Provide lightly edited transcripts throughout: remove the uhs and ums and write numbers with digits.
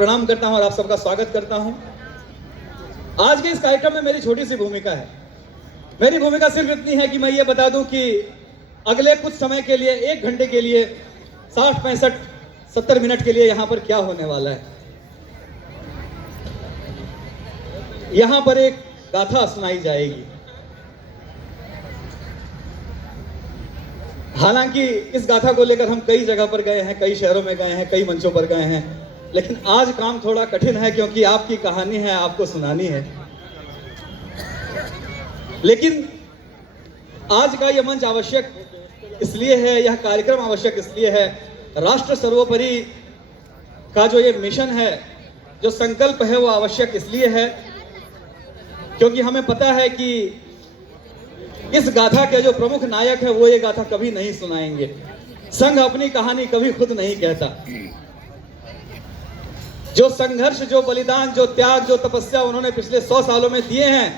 प्रणाम करता हूं और आप सबका स्वागत करता हूं। आज के इस कार्यक्रम में मेरी छोटी सी भूमिका है। मेरी भूमिका सिर्फ इतनी है कि मैं ये बता दूं कि अगले कुछ समय के लिए, 1 घंटे के लिए, 60, 65, 70 मिनट के लिए यहां पर क्या होने वाला है। यहां पर एक गाथा सुनाई जाएगी। हालांकि इस गाथा को लेकर हम कई जगह पर गए हैं, कई शहरों में गए हैं, कई मंचों पर गए हैं, लेकिन आज काम थोड़ा कठिन है क्योंकि आपकी कहानी है, आपको सुनानी है। लेकिन आज का यह मंच आवश्यक इसलिए है, यह कार्यक्रम आवश्यक इसलिए है, राष्ट्र सर्वोपरि का जो ये मिशन है, जो संकल्प है, वो आवश्यक इसलिए है क्योंकि हमें पता है कि इस गाथा के जो प्रमुख नायक है वो ये गाथा कभी नहीं सुनाएंगे। संघ अपनी कहानी कभी खुद नहीं कहता। जो संघर्ष, जो बलिदान, जो त्याग, जो तपस्या उन्होंने पिछले 100 सालों में दिए हैं,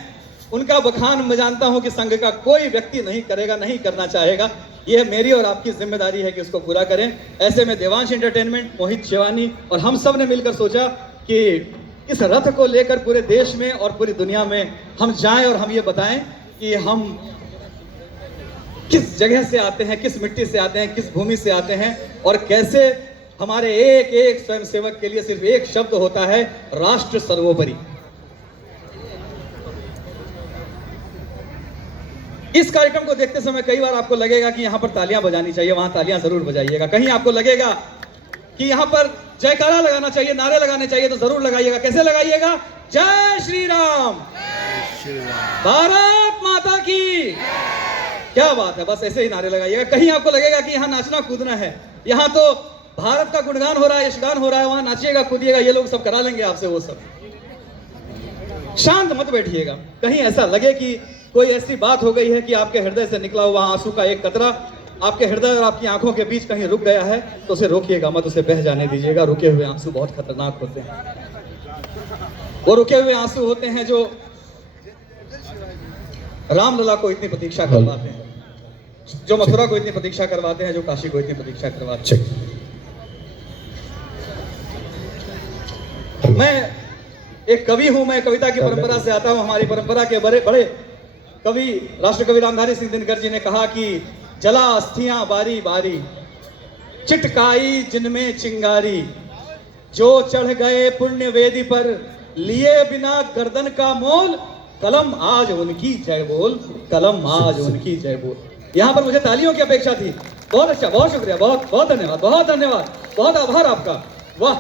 उनका बखान मैं जानता हूं कि संघ का कोई व्यक्ति नहीं करेगा, नहीं करना चाहेगा। यह मेरी और आपकी जिम्मेदारी है कि उसको पूरा करें। ऐसे में देवांश एंटरटेनमेंट, मोहित शिवानी और हम सब ने मिलकर सोचा कि इस रथ को लेकर पूरे देश में और पूरी दुनिया में हम जाएं और हम ये बताएं कि हम किस जगह से आते हैं, किस मिट्टी से आते हैं, किस भूमि से आते हैं और कैसे हमारे एक एक स्वयंसेवक के लिए सिर्फ एक शब्द होता है, राष्ट्र सर्वोपरि। इस कार्यक्रम को देखते समय कई बार आपको लगेगा कि यहां पर तालियां बजानी चाहिए, वहां तालियां जरूर बजाइएगा। कहीं आपको लगेगा कि यहां पर जयकारा लगाना चाहिए, नारे लगाने चाहिए, तो जरूर लगाइएगा। कैसे लगाइएगा? जय श्री राम, भारत माता की, क्या बात है, बस ऐसे ही नारे लगाइएगा। कहीं आपको लगेगा कि यहाँ नाचना कूदना है, यहाँ तो भारत का गुणगान हो रहा है, यशगान हो रहा है, वहां नाचिएगा, कूदिएगा, ये लोग सब करा लेंगे आपसे वो सब। शांत मत बैठिएगा। कहीं ऐसा लगे कि कोई ऐसी बात हो गई है कि आपके हृदय से निकला हुआ आंसू का एक कतरा आपके हृदय और आपकी आंखों के बीच कहीं रुक गया है, तो उसे रोकिएगा मत, उसे बह जाने दीजिएगा। रुके हुए आंसू बहुत खतरनाक होते हैं। वो रुके हुए आंसू होते हैं जो रामलला को इतनी प्रतीक्षा करवाते हैं, जो मथुरा को इतनी प्रतीक्षा करवाते हैं, जो काशी को इतनी प्रतीक्षा करवाते हैं। मैं एक कवि हूं, मैं कविता की परंपरा से आता हूं। हमारी परंपरा के बड़े बड़े कवि राष्ट्रकवि रामधारी सिंह दिनकर जी ने कहा कि जला अस्थियां बारी बारी, चिटकाई जिनमें चिंगारी, जो चढ़ गए पुण्य वेदी पर, लिए बिना गर्दन का मोल, कलम आज उनकी जय बोल, कलम आज उनकी जय बोल। यहां पर मुझे तालियों की अपेक्षा थी। बहुत अच्छा, बहुत शुक्रिया, बहुत बहुत धन्यवाद, बहुत धन्यवाद, बहुत आभार आपका। वाह,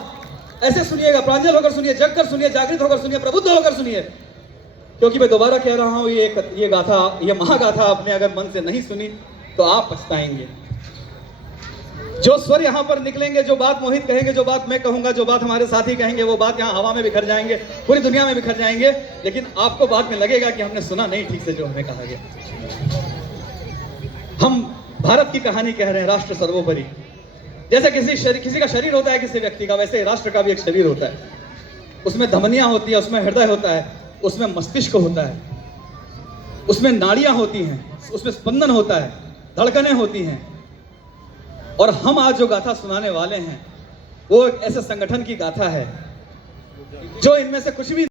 ऐसे सुनिएगा, प्रांजल होकर सुनिए, जगकर सुनिए, जागृत होकर सुनिए, प्रबुद्ध होकर सुनिए। क्योंकि मैं दोबारा कह रहा हूं, ये गाथा, ये महागाथा आपने अगर मन से नहीं सुनी तो आप पछताएंगे। जो स्वर यहां पर निकलेंगे, जो बात मोहित कहेंगे, जो बात मैं कहूंगा, जो बात हमारे साथी कहेंगे, वो बात यहां हवा में बिखर जाएंगे, पूरी दुनिया में बिखर जाएंगे, लेकिन आपको बाद में लगेगा कि हमने सुना नहीं ठीक से जो हमें कहा गया। हम भारत की कहानी कह रहे हैं, राष्ट्र सर्वोपरि। जैसे किसी का शरीर होता है, किसी व्यक्ति का, वैसे राष्ट्र का भी एक शरीर होता है। उसमें धमनियां होती है, उसमें हृदय होता है, उसमें मस्तिष्क होता है, उसमें नाड़ियां होती हैं, उसमें स्पंदन होता है, धड़कनें होती हैं। और हम आज जो गाथा सुनाने वाले हैं वो एक ऐसे संगठन की गाथा है जो इनमें से कुछ भी